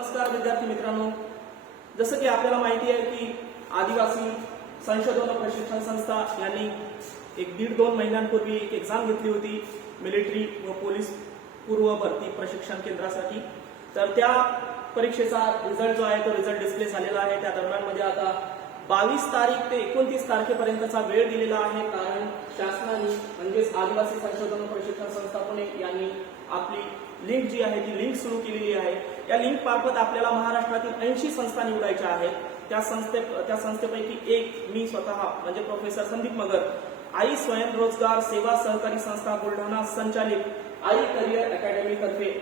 नमस्कार विद्यार्थी मित्रांनो, जसं की आपल्याला माहिती आहे की आदिवासी संशोधन व प्रशिक्षण संस्था यांनी एक 1.5-2 महिन्यांपूर्वी एक एक्झाम घेतली होती मिलिटरी व पोलीस पूर्व भरती प्रशिक्षण केंद्रासाठी। तर त्या परीक्षेचा रिझल्ट जो आहे तो रिझल्ट डिस्प्ले झालेला आहे। त्या दरम्यान मध्ये आता 22 तारीख ते 29 तारखेपर्यंतचा वेळ दिलेला आहे, कारण शासनाने म्हणजेच आदिवासी संशोधन व प्रशिक्षण संस्था पुणे यांनी आपली लिंक जी आहे ती लिंक सुरू केलेली आहे। या लिंक मार्फत आपल्याला महाराष्ट्रातील 80 संस्था निवडायच्या आहेत। त्या संस्थेपैकी एक मी स्वतः म्हणजे प्रोफेसर संदीप मगर, आई स्वयंरोजगार सेवा सहकारी संस्था बुलढाणा संचालित आई करिअर अकॅडमी तर्फे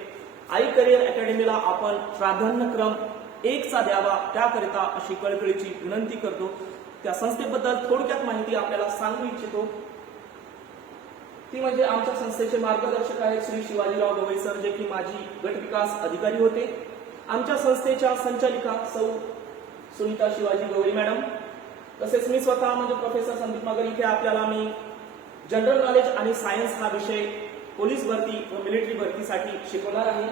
आई करिअर अकॅडमीला आपण प्राधान्यक्रम 1 चा द्यावा, त्याकरिता अशी कळकळीची विनंती करतो। त्या संस्थेबद्दल थोडक्यात माहिती आपल्याला सांगू इच्छितो। ती म्हणजे आमच्या संस्थेचे मार्गदर्शक आहेत श्री शिवाजीराव गवई सर, जे की माजी गट विकास अधिकारी होते। आमच्या संस्थेच्या संचालिका सौ सुनीता शिवाजी गवई मॅडम, तसेच मी स्वतः म्हणजे प्रोफेसर संदीप मगर। इथे आपल्याला मी जनरल नॉलेज आणि सायन्स हा विषय पोलीस भरती व मिलिटरी भरतीसाठी शिकवणार आहे।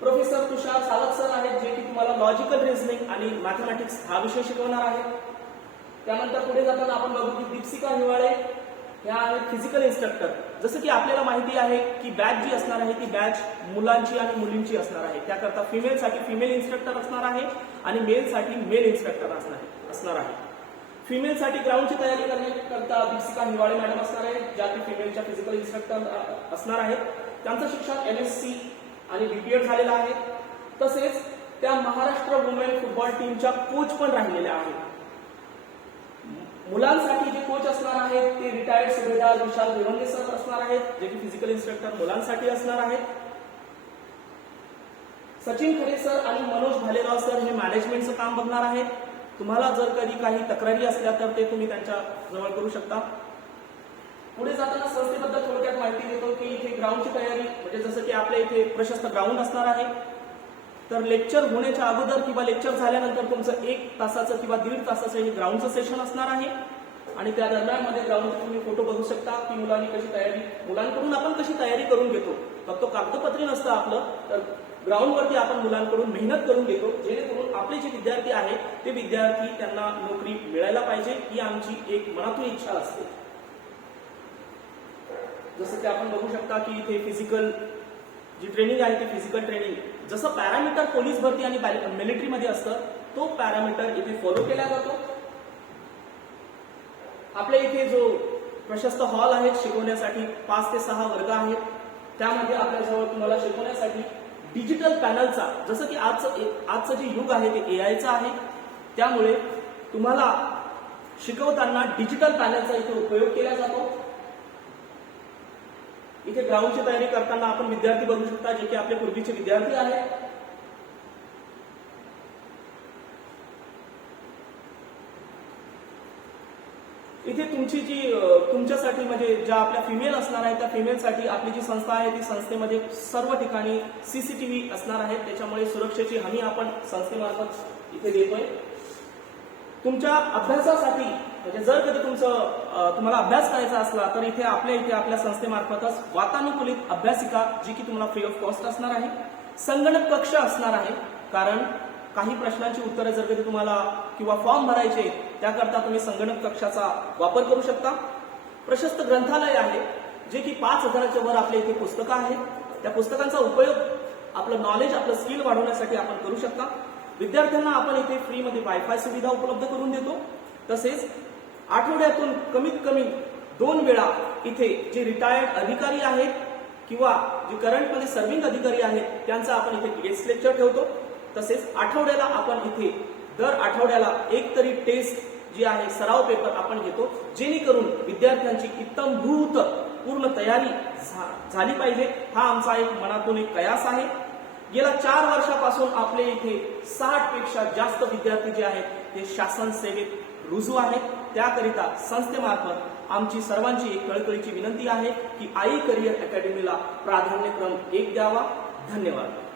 प्रोफेसर तुषार सावत सर आहेत, जे की तुम्हाला लॉजिकल रिझनिंग आणि मॅथमॅटिक्स हा विषय शिकवणार आहेत। त्यानंतर पुढे जाताना आपण बघू की दीपसिका हिवाळे ह्या आहेत फिजिकल इन्स्ट्रक्टर। जसं की आपल्याला माहिती आहे की बॅच जी असणार आहे ती बॅच मुलांची आणि मुलींची असणार आहे। त्याकरता फिमेलसाठी फिमेल इन्स्ट्रक्टर असणार आहे आणि मेलसाठी मेल इन्स्ट्रक्टर असणार आहे। फिमेलसाठी ग्राउंडची तयारी करण्याकरता दीपसिका हिवाळे मॅडम असणार आहेत, ज्या की फिमेलच्या फिजिकल इन्स्ट्रक्टर असणार आहेत। त्यांचं शिक्षण MSc आणि BPEd झालेलं आहे। तसेच त्या महाराष्ट्र वुमेन फुटबॉल टीमच्या कोच पण राहिलेल्या आहेत। मुलांसाठी जे कोच असणार आहेत ते रिटायर्ड सुभेदार विशाल देवंगे सर असणार आहेत, जे की फिजिकल इन्स्ट्रक्टर मुलांसाठी असणार आहेत। सचिन खरे सर आणि मनोज भालेराव सर हे मॅनेजमेंटचं काम बघणार आहेत। तुम्हाला जर कधी काही तक्रारी असल्या तर ते तुम्ही त्यांच्या जवळ करू शकता। पुढे जाताना संस्थेबद्दल थोडक्यात माहिती देतो की इथे ग्राउंडची तयारी म्हणजे जसं की आपल्या इथे प्रशस्त ग्राउंड असणार आहे। तर लेक्चर होण्याच्या अगोदर किंवा लेक्चर झाल्यानंतर तुमचं 1 तासाचं किंवा 1.5 तासाचं हे ग्राउंडचं सेशन असणार आहे। आणि त्या दरम्यान मध्ये ग्राउंडचे तुम्ही फोटो बघू शकता की मुलांनी कशी तयारी, मुलांकडून आपण कशी तयारी करून घेतो। फक्त कागदपत्री नसतं आपलं, तर ग्राउंडवरती आपण मुलांकडून मेहनत करून घेतो, जेणेकरून आपले जे विद्यार्थी आहेत ते विद्यार्थी त्यांना नोकरी मिळायला पाहिजे ही आमची एक मनातून इच्छा असते। जसं की आपण बघू शकता की इथे फिजिकल जी ट्रेनिंग आहे ती फिजिकल ट्रेनिंग जसं पॅरामीटर पोलीस भरती आणि मिलिटरी मध्ये असतं, तो पॅरामीटर इथे फॉलो केला जातो। आपल्या इथे जो प्रशस्त हॉल आहे शिकवण्यासाठी 5 ते 6 वर्ग आहेत। त्यामध्ये आपल्याजवळ तुम्हाला शिकवण्यासाठी डिजिटल पॅनलचा, जसं की आजचं जे युग आहे ते AIचं आहे, त्यामुळे तुम्हाला शिकवताना डिजिटल पॅनलचा इथे उपयोग केला जातो। इथे ग्राउंडची तयारी करताना आपण विद्यार्थी बघू शकता, जे की आपले पूर्वीचे विद्यार्थी आहेत। इथे तुमची जी तुमच्यासाठी म्हणजे ज्या आपल्या फिमेल असणार आहेत त्या फिमेलसाठी आपली जी संस्था आहे ती संस्थेमध्ये सर्व ठिकाणी CCTV असणार आहेत, त्याच्यामुळे सुरक्षेची हमी आपण संस्थेमार्फत इथे देतोय। तुमच्या अभ्यासासाठी म्हणजे जर कधी तुम्हाला अभ्यास करायचा असला तर इथे आपल्या संस्थेमार्फतच वातानुकूलित अभ्यासिका, जी की तुम्हाला फ्री ऑफ कॉस्ट असणार आहे। संगणक कक्ष असणार आहे, कारण काही प्रश्नांची उत्तरे जर कधी तुम्हाला किंवा फॉर्म भरायचे त्याकरता तुम्ही संगणक कक्षाचा वापर करू शकता। प्रशस्त ग्रंथालय आहे, जे की 5000च्या वर आपल्या इथे पुस्तकं आहेत। त्या पुस्तकांचा उपयोग आपलं नॉलेज, आपलं स्किल वाढवण्यासाठी आपण करू शकता। विद्यार्थ्यांना आपण इथे फ्रीमध्ये वायफाय सुविधा उपलब्ध करून देतो। तसेच आठवड्यातून कमीत कमी 2 वेळा इथे जे रिटायर्ड अधिकारी आहेत किंवा जे करंटमध्ये सर्व्हिंग अधिकारी आहेत त्यांचा आपण इथे गेस्ट लेक्चर ठेवतो। तसेच आठवड्याला आपण इथे दर आठवड्याला एक तरी टेस्ट जी आहे सराव पेपर आपण घेतो, जेणेकरून विद्यार्थ्यांची इत्तमभूत पूर्ण तयारी झाली पाहिजे। हा आमचा एक मनातून एक कयास आहे। गेल्या 4 वर्षापासून आपले इथे 60 पेक्षा जास्त विद्यार्थी जे आहेत ते शासन सेवेत रुजू आहेत। त्याकरिता संस्थेमार्फत आमची सर्वांची एक कळकळीची विनंती आहे की आई करिअर अकॅडमीला प्राधान्यक्रम 1 द्यावा। धन्यवाद।